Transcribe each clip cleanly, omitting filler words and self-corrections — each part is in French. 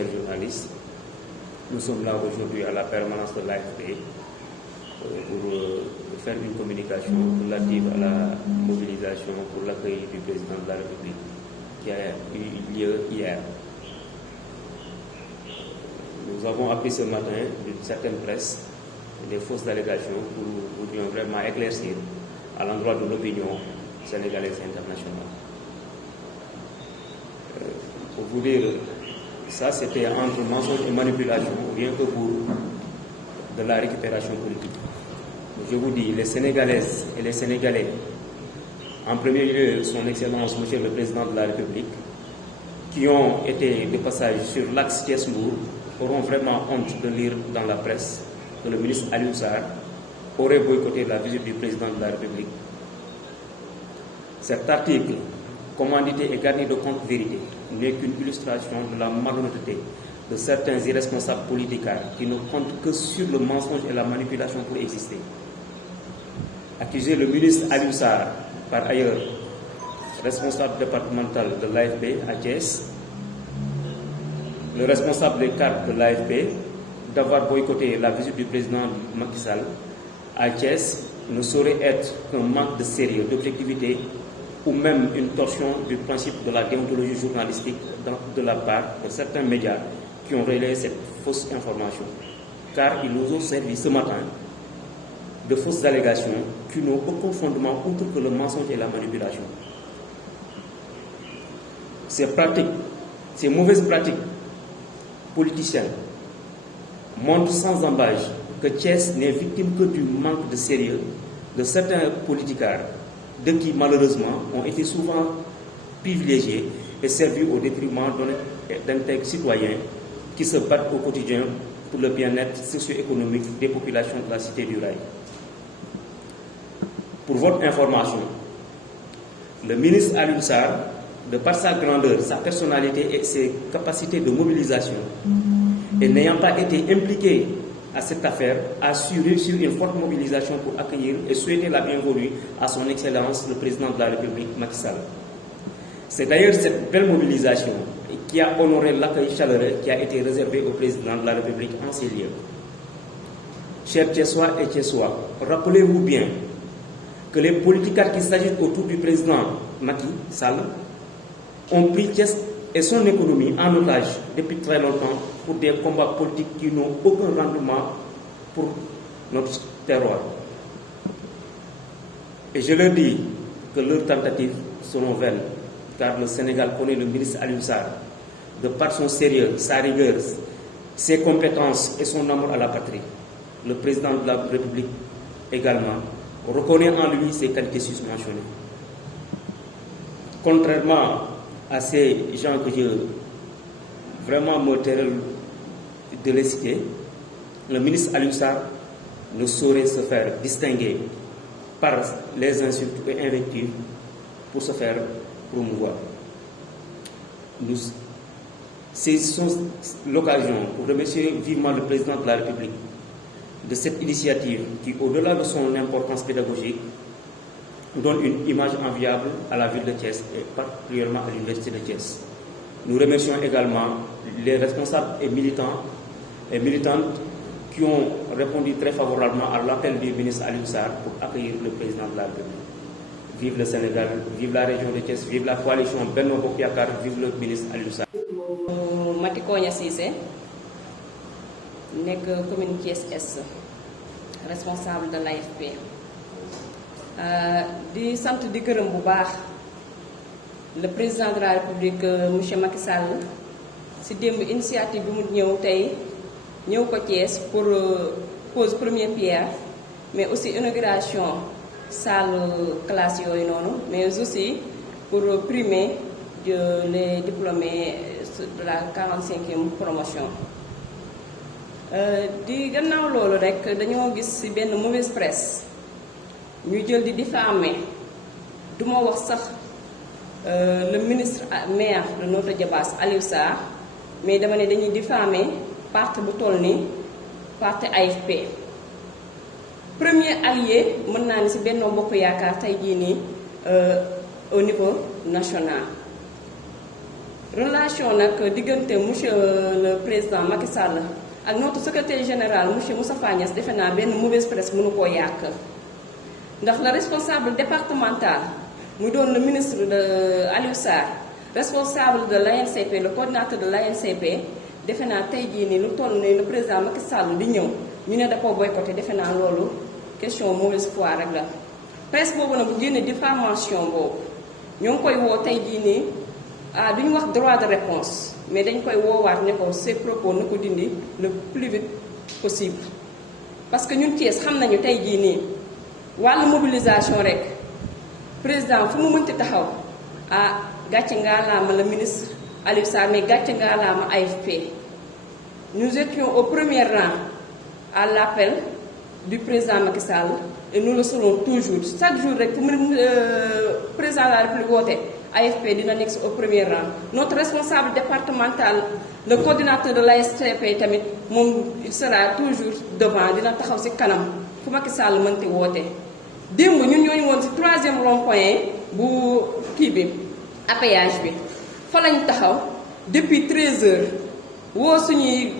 chers journalistes. Nous sommes là aujourd'hui à la permanence de l'AFP pour faire une communication relative à la mobilisation pour l'accueil du président de la République qui a eu lieu hier. Nous avons appris ce matin d'une certaine presse des fausses allégations pour vraiment éclaircir à l'endroit de l'opinion sénégalaise et internationale. Pour vous dire, ça c'était entre mensonge et manipulation, rien que pour de la récupération politique. Je vous dis, les Sénégalaises et les Sénégalais, en premier lieu son Excellence Monsieur le Président de la République, qui ont été de passage sur l'axe Thiès-Mbour, auront vraiment honte de lire dans la presse que le ministre Aliou Sarr aurait boycotté la visite du Président de la République. Cet article, commandité et garni de contre-vérité, n'est qu'une illustration de la malhonnêteté de certains irresponsables politiques qui ne comptent que sur le mensonge et la manipulation pour exister. Accuser le ministre Aliou Sarr, par ailleurs responsable départemental de l'AFP à Thiès, le responsable des cartes de l'AFP, d'avoir boycotté la visite du président Macky Sall à Thiès ne saurait être qu'un manque de sérieux, d'objectivité ou même une torsion du principe de la déontologie journalistique de la part de certains médias qui ont relayé cette fausse information. Car ils nous ont servi ce matin de fausses allégations qui n'ont aucun fondement outre que le mensonge et la manipulation. Ces pratiques, ces mauvaises pratiques politiciennes montrent sans embâche que Thiès n'est victime que du manque de sérieux de certains politicards, de qui malheureusement ont été souvent privilégiés et servis au détriment d'intègres citoyens qui se battent au quotidien pour le bien-être socio-économique des populations de la cité du Rail. Pour votre information, le ministre Aliou Sarr, de par sa grandeur, sa personnalité et ses capacités de mobilisation, et n'ayant pas été impliqué à cette affaire, a su réussir une forte mobilisation pour accueillir et souhaiter la bienvenue à son Excellence le Président de la République, Macky Sall. C'est d'ailleurs cette belle mobilisation qui a honoré l'accueil chaleureux qui a été réservé au Président de la République en ces lieux. Chers Thiessois et Thiessois, rappelez-vous bien que les politicards qui s'agitent autour du Président Macky Sall ont pris Thiès et son économie en otage depuis très longtemps pour des combats politiques qui n'ont aucun rendement pour notre terroir. Et je leur dis que leurs tentatives seront vaines, car le Sénégal connaît le ministre Aliou Sarr, de par son sérieux, sa rigueur, ses compétences et son amour à la patrie. Le président de la République également reconnaît en lui ses qualités susmentionnées. Contrairement à ces gens que je vraiment me tairai de les citer, le ministre Aliou Sarr ne saurait se faire distinguer par les insultes et invectives pour se faire promouvoir. Nous saisissons l'occasion pour remercier vivement le président de la République de cette initiative qui, au-delà de son importance pédagogique, donne une image enviable à la ville de Thiès et particulièrement à l'université de Thiès. Nous remercions également les responsables et militants et militantes qui ont répondu très favorablement à l'appel du ministre Aliou Sarr pour accueillir le président de la République. Vive le Sénégal, vive la région de Thiès, vive la coalition Benno Bokk Yaakaar, vive le ministre Aliou Sarr. Mati Koña Cissé nekk commune Thiès Est, responsable de l'AFP. di sant di gërëm bu baax le président de la République monsieur Macky Sall ci démb initiative bi mu ñëw tey ñëw ko Thiès pour pose première pierre, mais aussi inauguration salle classe yooyu noonu, mais aussi pour primer les diplômés de la 45e promotion. di gannaaw loolu rek dañoo gis ci benn mauvaise presse ñu jël di diffamer du ma wax sax le ministre maire de Notto Diobass Aliou Sarr, mais dama ne dañuy diffamer parti bu toll ni parti AFP. Premier allié mën naa ni ci Benno Bokk Yaakaar tey jii nii au niveau national. relation nag diggante monsieur le président Macky Sall ak notre secrétaire général monsieur Moustapha Niasse defe naa benn mauvaise presse mënu koo yàq ndax le responsable départemental muy doon le ministre de Aliou Sarr responsable de l'ANCP le coordinateur de l'ANCP defe naa tey jii nii lu toll nii le président Macky Sall di ñëw ñu ne da koo boycotté defe naa loolu question mauvaise foi rek la presse boobu nag bu génne diffamation boobu ñoo ngi koy woo tey jii nii duñu wax droit de réponse mais dañ koy woowaat ne ko ces propos na ko dindi le plus vite possible parce que ñun Thiès xam nañu tey jii nii wàllu mobilisation rek président fu mu mënti taxaw gàcce ngaalaama le ministre Aliou Sarr mais gàcce ngaalaama AFP nous étions au premier rang à l'appel du président Macky Sall et nous le serons toujours chaque jour rek fu mu président de la République woote AFP dina nekk au premier rang notre responsable départemental le coordinateur de l'ASTP tamit moom il sera toujours devant dina taxaw ci kanam fu Macky Sall mënti woote. démb ñun ñooñu woon ci 3e rond-point bu kii bi péage bi fa lañ taxaw depuis 13 heures woo suñuy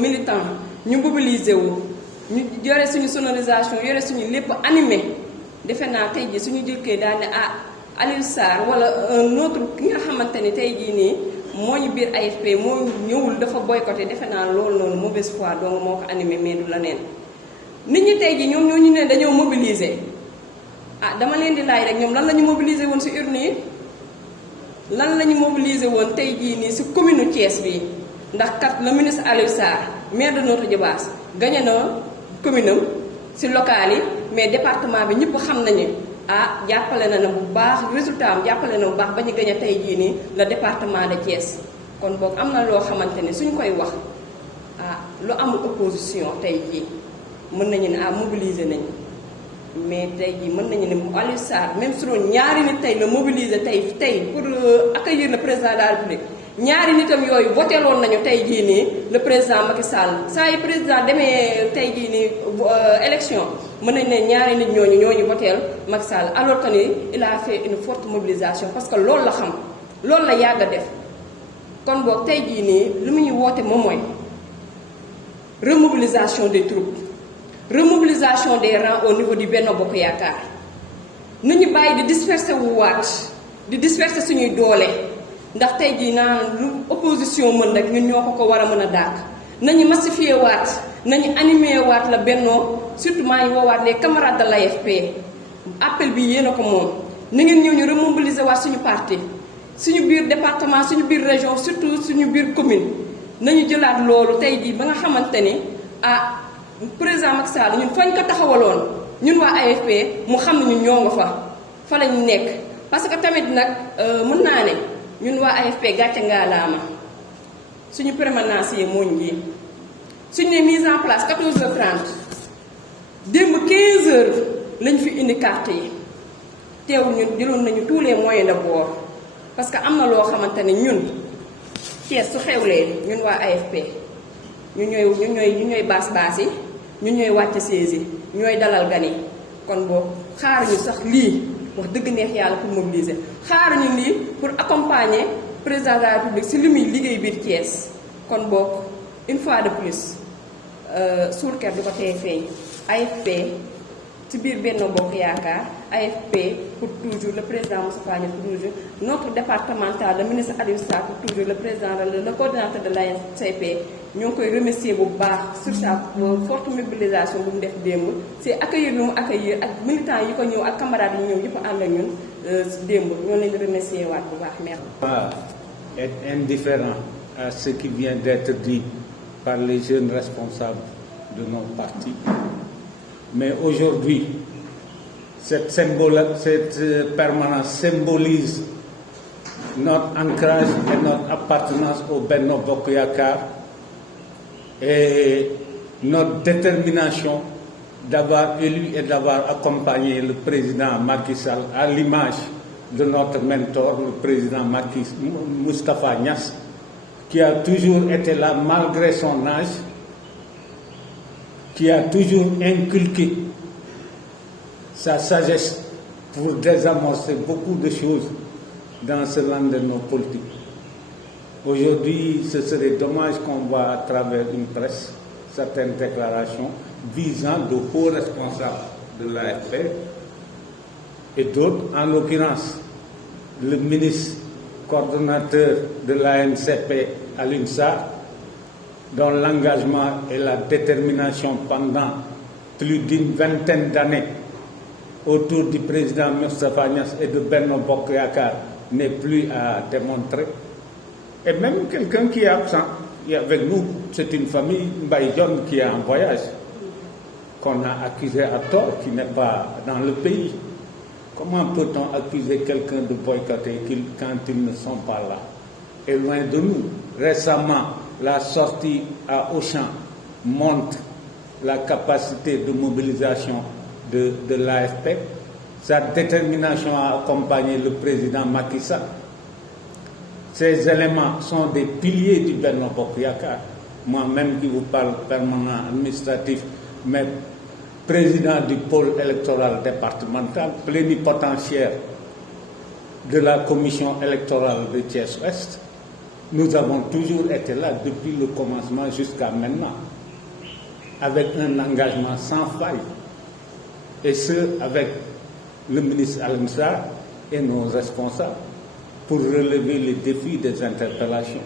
militants ñu mobiliser wu ñu yore suñu sonorisation yore suñu lépp animé defe naa tey jii suñu jëkkee daal ne Aliou Sarr wala un autre ki nga xamante ni tey jii nii moo ñu biir AFP moo ñëwul dafa boycotté defe naa loolu noonu mauvaise foi donc moo ko animé mais du la neen nit ñi tey jii ñoom ñoo ñu ne dañoo mobiliser dama leen di laaj rek ñoom lan la ñu mobiliser woon ci urne yi lan la ñu mobiliser woon tey jii nii ci commune Thiès bi ndax kat le ministre Aliou Sarr maire de Notto Diobass gagné na commune am ci local yi mais département bi ñëpp xam nañu jàppale na bu baax résultat am jàppale na bu baax ba ñu gagné tey jii nii le département de Thiès kon boog am na loo xamante ne suñ koy wax lu amul opposition tey jii mën nañu ne mobiliser nañu mais tey jii mën nañu ne Aliou Sarr même su doon ñaari nit tey la mobiliser tey pour accueillir le président de la République ñaari nitam yooyu voteeloon nañu tey jii nii le président Macky Sall saa yi président demee tey jii nii élection mën nañu ne ñaari nit ñooñu voteel Macky Sall alors que ni il a fait une forte mobilisation parce que loolu la xam loolu la yàgg a def kon boog tey jii nii lu mu ñuy woote moom mooy remobilisation des troupes remobilisation des rangs au niveau du Benno Bokk Yaakaar nu ñu bàyyi di disperser wu waat di disperser suñuy doole ndax tey jii naan lu opposition mën rek ñun ñoo ko war a mën a dàq nañu massifier waat nañu animer waat la Benno surtout maa ngi woowaat les camarades de l'AFP appel bi yéen a ko moom na ngeen ñëw ñu remobiliser waat suñu parti suñu biir département suñu biir région surtout suñu biir commune nañu jëlaat loolu tey jii ba nga xamante ni président Macky Sall ñun fañ ko taxawaloon ñun waa AFP mu xam ne ñun ñoo nga fa lañu nekk parce que tamit nag mën naa ne ñun waa AFP gàcce ngaalaama suñu permanence yi mooñ ji suñu ne mise en place 14h30 démb 15h lañ fi indi carte yi teewul ñun jëloon nañu tous les moyens de bord parce que am na loo xamante ne ñun Thiès su xewlee ñun waa AFP ñu ñooy baas yi ñun ñooy wàcc siège yi ñooy dalal gan yi kon boobu xaaruñu sax lii wax dëgg neex yàlla pour mobiliser xaaruñu lii pour accompagner président de la République si li muy liggéey biir Thiès kon boog une fois de plus suul ker di ko tey feeñ AFP ci biir Benno Bokk Yaakaar AFP pour toujours le président Moustapha Niasse pour toujours notre départemental le ministre Aliou Sarr pour toujours le président le coordinateur de l'ANCP ñoo ngi koy remercier bu baax sur sa forte mobilisation bu mu def démb c'est accueillir lu mu accueillir ak militants yi ko ñëw ak camarades yi ñëw yëpp ànd ak ñun démb ñoo leen di remercier waat bu baax merci. Pas être indifférent à ce qui vient d'être dit par les jeunes responsables de nos partis. Mais aujourd'hui, cette permanence symbolise notre ancrage et notre appartenance au Benno Bokk Yaakaar et notre détermination d'avoir élu et d'avoir accompagné le président Macky Sall à l'image de notre mentor, le président Moustapha Niasse, qui a toujours été là malgré son âge, qui a toujours inculqué sa sagesse pour désamorcer beaucoup de choses dans ce lendemain politique. Aujourd'hui, ce serait dommage qu'on voit à travers une presse certaines déclarations visant de hauts responsables de l'AFP et d'autres, en l'occurrence le ministre coordonnateur de l'ANCP à l'UNSA, dont l'engagement et la détermination pendant plus d'une vingtaine d'années autour du président Moustapha Niasse et de Benno Bokk Yakaar n'est plus à démontrer. Et même quelqu'un qui est absent, et avec nous, c'est une famille Mbaye Dione qui est en voyage, qu'on a accusé à tort, qui n'est pas dans le pays. Comment peut-on accuser quelqu'un de boycotter quand ils ne sont pas là? Et loin de nous, récemment, la sortie à Auchan montre la capacité de mobilisation de l'AFP, sa détermination à accompagner le président Macky Sall. Ces éléments sont des piliers du Benno Bokk Yakaar. Moi-même qui vous parle permanent administratif, mais président du pôle électoral départemental, plénipotentiaire de la commission électorale de Thiès-Ouest, nous avons toujours été là depuis le commencement jusqu'à maintenant, avec un engagement sans faille, et ce, avec le ministre Alioune Sarr et nos responsables, pour relever les défis des interpellations.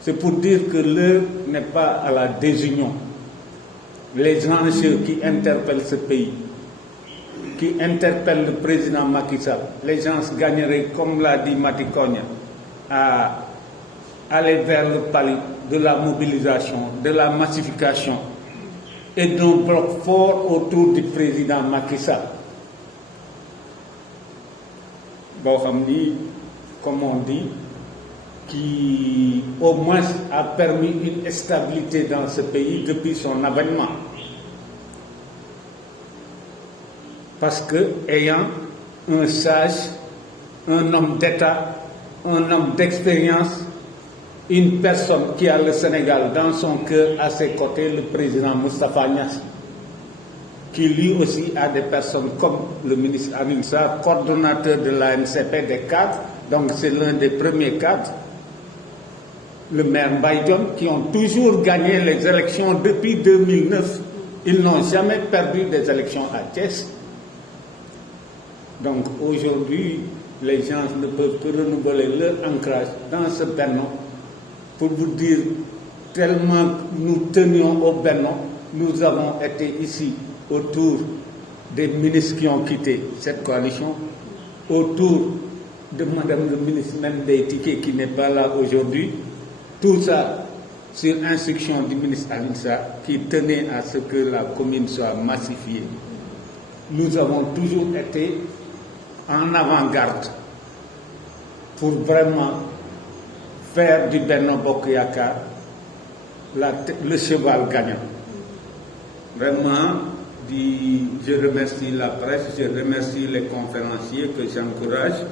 C'est pour dire que l'heure n'est pas à la désunion. Les enjeux qui interpellent ce pays, qui interpellent le président Macky Sall, les gens gagneraient, comme l'a dit Mati Kogna, à aller vers le palier de la mobilisation, de la massification et d'un bloc fort autour du président Macky Sall. Boo xam ni, comme on dit, qui au moins a permis une stabilité dans ce pays depuis son avènement. Parce que, ayant un sage, un homme d'État, un homme d'expérience, une personne qui a le Sénégal dans son cœur, à ses côtés, le président Moustapha Niasse, qui lui aussi a des personnes comme le ministre Alioune Sarr, coordonnateur de l'ANCP des cadres, donc c'est l'un des premiers cadres, le maire Mbaye Dione, qui ont toujours gagné les élections depuis 2009. Ils n'ont jamais perdu des élections à Thiès. Donc aujourd'hui, les gens ne peuvent que renouveler leur ancrage dans ce Benno pour vous dire, tellement nous tenions au Benno, nous avons été ici autour des ministres qui ont quitté cette coalition, autour de Madame le ministre Ndeye Tické qui n'est pas là aujourd'hui, tout ça sur instruction du ministre Alioune Sarr qui tenait à ce que la commune soit massifiée. Nous avons toujours été en avant-garde pour vraiment faire du Benno Bokk Yakaar le cheval gagnant. Vraiment, je remercie la presse, je remercie les conférenciers que j'encourage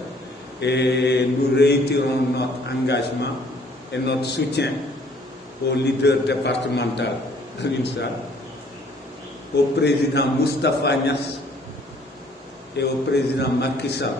et nous réitérons notre engagement et notre soutien au leader départemental de l'UNSA, au président Moustapha Niasse et au président Macky Sall